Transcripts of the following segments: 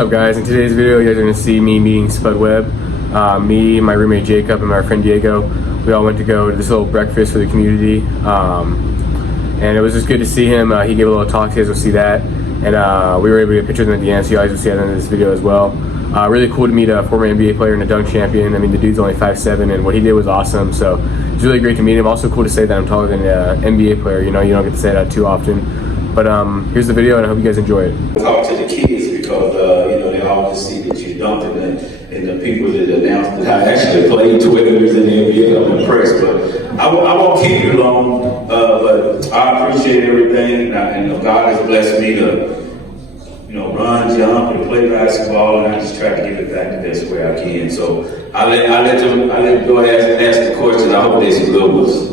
up, guys? In today's video, you guys are going to see me meeting Spud Webb. Me, my roommate Jacob, and my friend Diego, we all went to go to this little breakfast for the community. And it was just good to see him. He gave a little talk, so you guys will see that. And we were able to get pictures of him at the end, so you guys will see at the end of this video as well. Really cool to meet a former NBA player and a dunk champion. I mean, the dude's only 5'7", and what he did was awesome. So it's really great to meet him. Also cool to say that I'm taller than an NBA player. You know, you don't get to say that too often. But here's the video, and I hope you guys enjoy it. Talk to the kids because you know, they always see that you dunked and the people that announced that I actually played 12 years in the NBA. I'm impressed, but I won't keep you long. But I appreciate everything, and God has blessed me to, you know, run, jump, and play basketball, and I just try to give it back the best way I can. So I let them go ahead and ask the question. I hope they some good ones.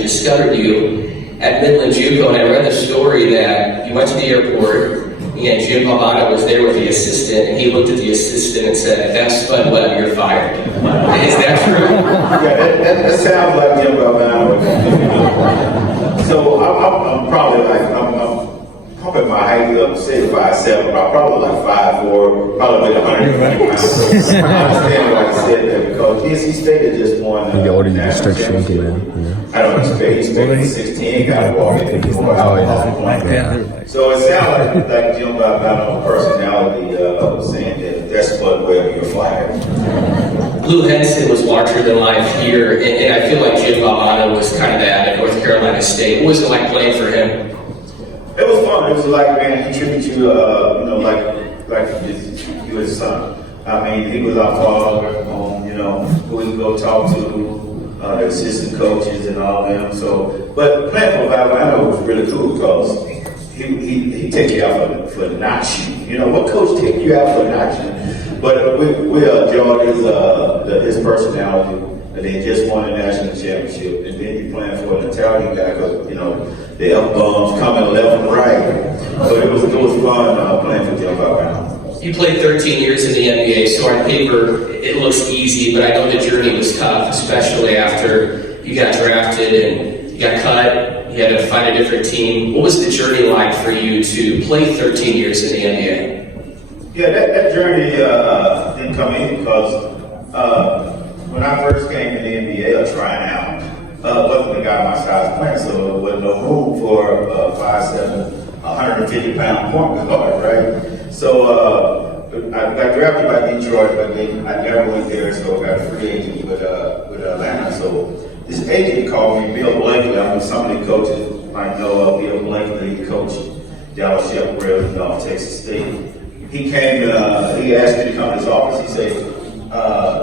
Discovered you at Midland JUCO, and I read the story that you went to the airport and Jim Albano was there with the assistant, and he looked at the assistant and said, "That's Spud Webb, you're fired." Is that true? Yeah, that sounds like Jim Albano. So I'm probably like, I'm probably my height up, say 5'7", but I'm probably like 5'4", probably weigh 120 pounds. I understand why he said that because he stated just one. The older you just start shrinking, man. Yeah. I don't expect he's making 16, got to walk in before. Oh, yeah. So it sounds like Jim Albano personality saying that's Spud Webb, you're fired. Lou Henson was larger than life here, and I feel like Jim Albano was kind of that at North Carolina State. What was it like playing for him? It was fun. It was like, man, he treated you, you know, like you his son. I mean, he was our father, you know, who we go talk to. The assistant coaches and all them. So, but playing for Alabama was really cool because he take you out for not shooting. You know, what coach take you out for not shooting? But we enjoyed his personality. And they just won a national championship, and then you playing for an Italian guy because you know the F-bombs coming left and right. So it was fun playing for Jim Alabama. You played 13 years in the NBA, so on paper it looks easy, but I know the journey was tough, especially after you got drafted and you got cut, you had to find a different team. What was the journey like for you to play 13 years in the NBA? Yeah, that journey didn't come in because when I first came in the NBA, trying out, wasn't the guy my size playing, so there wasn't no room for 5'7", 150-pound point guard, right? So I got drafted by Detroit, but then I never went there, so I got a free agent with Atlanta. So this agent called me, Bill Blakely. I mean, some of the coaches might know Bill Blakely. He coached Dallas Shepard in Texas State. He came, he asked me to come to his office. He said,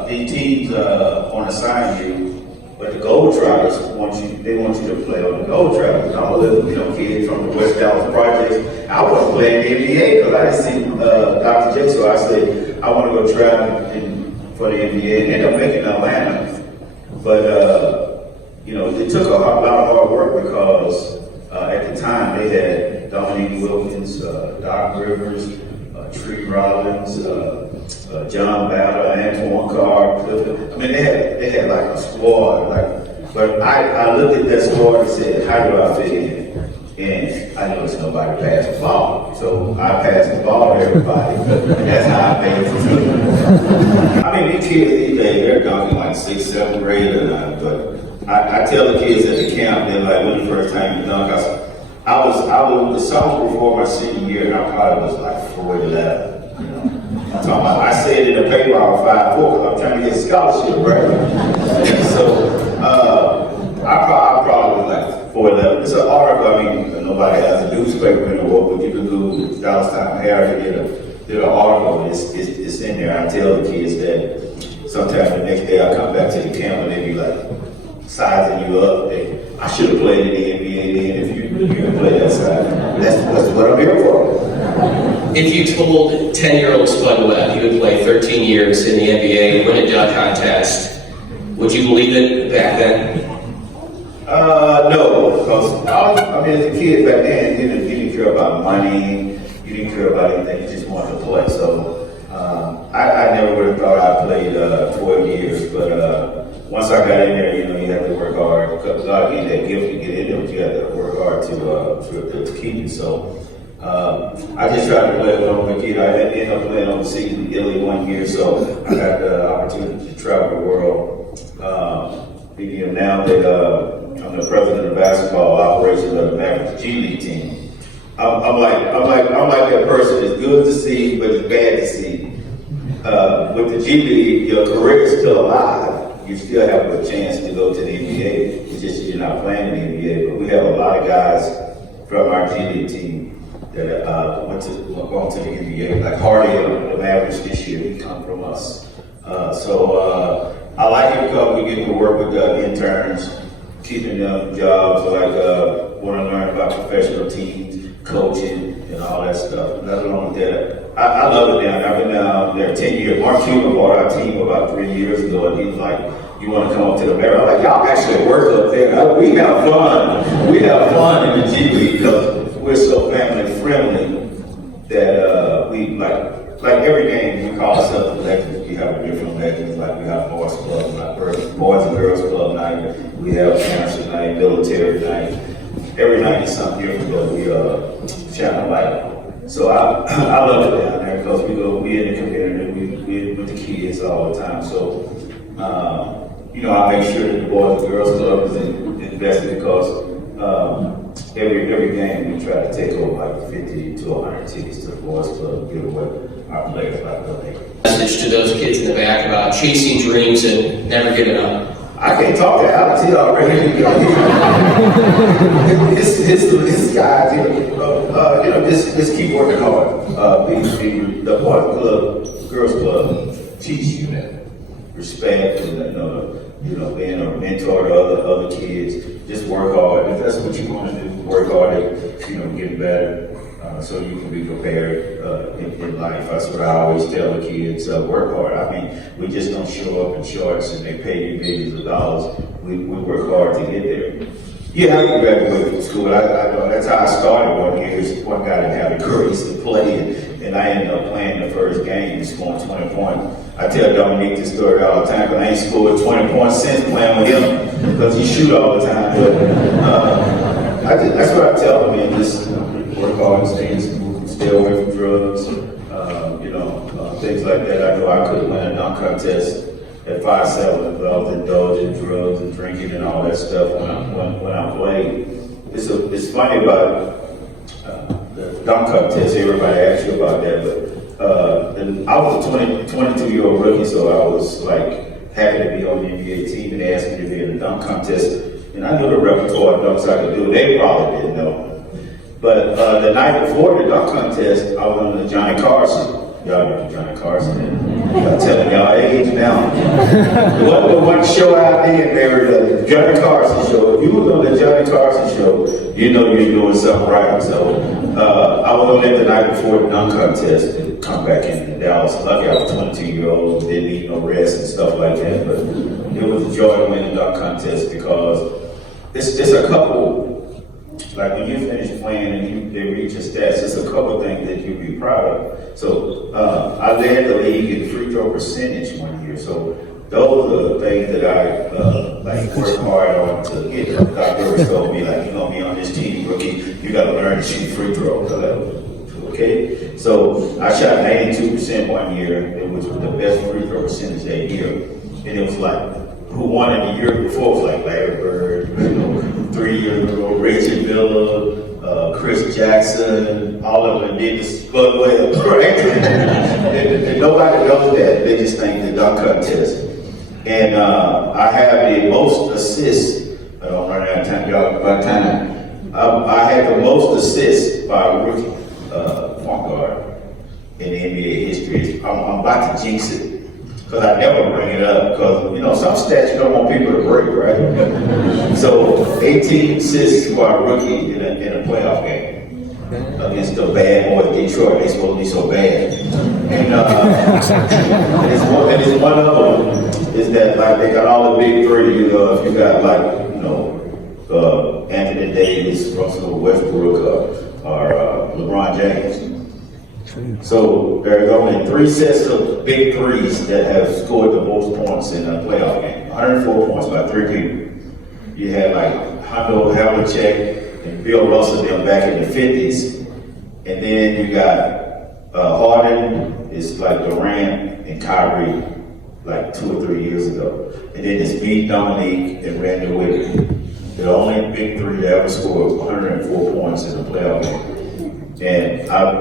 these teams want to sign you, but the Gold Tribers want you to play on the Gold Tribers. I'm a little kid from the West Dallas Projects. I want to play in the NBA because I didn't see Dr. J, so I said, I want to go try for the NBA and end up making Atlanta. But, you know, it took a lot of hard work because at the time they had Dominique Wilkins, Doc Rivers, Tree Rollins, John Batter, Antoine Carr, Clifton. I mean, they had like a squad. But I looked at that squad and said, how do I fit in? And I noticed nobody passed the ball. So I passed the ball to everybody. And that's how I made it. I mean, these kids these days, they're dunking like 6th, 7th grade or not. But I tell the kids at the camp, they're like, when the first time you dunk? I was the summer before my senior year, and I probably was like 4'11". You know, I'm talking about, I said in the paper I was 5'4" because I'm trying to get a scholarship, right? And so I probably was like 4'11". It's an article. I mean, nobody has a newspaper anymore, but you can do Dallas Time Herald to get did an article, it's in there. I tell the kids that sometimes the next day I come back to the camp and they be like sizing you up. I should have played in the NBA then if you can play that side. That's what I'm here for. If you told 10-year-old Spud Webb he would play 13 years in the NBA, win a dunk contest, would you believe it back then? No, because as a kid back then, you didn't care about money, you didn't care about anything, you just wanted to play. So I never would have thought I played 12 years, but once I got in there, you have to work hard. Because God gave that gift to get in there, but you have to work hard to keep it. So I just tried to play as long as I could. I ended up playing overseas in Italy 1 year, so I got the opportunity to travel the world. Now that I'm the president of basketball operations of the Mavericks G League team, I'm like that person. It's good to see, but it's bad to see. With the G League, your career is still alive. You still have a chance to go to the NBA. It's just you're not playing in the NBA. But we have a lot of guys from our G League team that going to the NBA. Like Hardy, the Mavericks this year, he come from us. So I like it because we get to work with the interns, keeping them jobs. Like want to learn about professional teams, coaching, and all that stuff. Not along with that. I love it down there. I've been down there 10 years. Mark Cuban bought our team about 3 years ago, and he was like, you want to come up to the Mavericks? I'm like, y'all actually work up there. We have fun. We have fun in the G League because we're so family friendly that we like every game we call ourselves collective. We have different legends, like we have boys club, like boys and girls club night. We have cancer night, military night. Every night is something different that we shine a light. So I love it down there because we in the community, we with the kids all the time. So I make sure that the Boys and Girls Club is invested because every game we try to take over like 50 to 100 tickets to the Boys Club, give away our players like that. Message to those kids in the back about chasing dreams and never giving up. I can't talk to Alex. He already. His guys, just keep working hard. The Boys Club, Girls Club, teach you that respect and being a mentor to other kids. Just work hard. If that's what you want to do, work hard at getting better. So you can be prepared in life. That's what I always tell the kids, work hard. I mean, we just don't show up in shorts and they pay you millions of dollars. We work hard to get there. Yeah, I graduated from school. I that's how I started 1 year. One guy didn't have the courage to play, and I ended up playing the first game and scoring 20 points. I tell Dominique this story all the time, but I ain't scored 20 points since playing with him because he shoot all the time. But that's what I tell him, man. Just work hard, stay away from drugs, things like that. I know I could win a dunk contest at 5'7", but I was indulging drugs and drinking and all that stuff when I played. It's funny about the dunk contest. Everybody asks you about that, but I was a 22-year-old rookie, so I was like happy to be on the NBA team, and they asked me to be in the dunk contest, and I knew the repertoire of dunks I could do. They probably didn't know. But the night before the dunk contest, I was on the Johnny Carson. Y'all know Johnny Carson. I'm telling y'all age now. The one show I did, the Johnny Carson show. If you was on the Johnny Carson show, you know you're doing something right. So I was on there the night before the dunk contest and come back in Dallas. Lucky I was 22-year-old, didn't need no rest and stuff like that. But it was a joy to win the dunk contest because it's a couple. Like when you finish playing and they reach your stats, it's a couple things that you'll be proud of. So I led the league in free throw percentage 1 year. So those are the things that I work hard on to get. Dr. Rivers told me, like, you're gonna be on this team, rookie, you gotta learn to shoot free throws. Okay? So I shot 92% 1 year, which was the best free throw percentage that year. And it was like, who won it the year before was like Larry Bird, 3 years ago, Reggie Miller, Chris Jackson, all of them did the Spud Webb, right? and nobody knows that. They just think the dunk contest. And I have the most assists. I don't run out of time, y'all. By time, I had the most assists by a rookie point guard. in the NBA history. I'm about to jinx it because I never bring it up because, you know, some stats you don't want people to break, right? So 18 assists for a rookie in a playoff game against the bad boy Detroit. They supposed to be so bad. And it's one of them is that like they got all the big three. You know, if you got like, you know, Anthony Davis, Russell Westbrook, or LeBron James. So there's only 3 sets of big threes that have scored the most points in a playoff game. 104 points by 3 people. You had like Hondo Havlicek and Bill Russell them back in the 50s. And then you got Harden, it's like Durant and Kyrie like 2 or 3 years ago. And then it's me, Dominique, and Randy Whitney. They're the only big three that ever scored 104 points in a playoff game. And I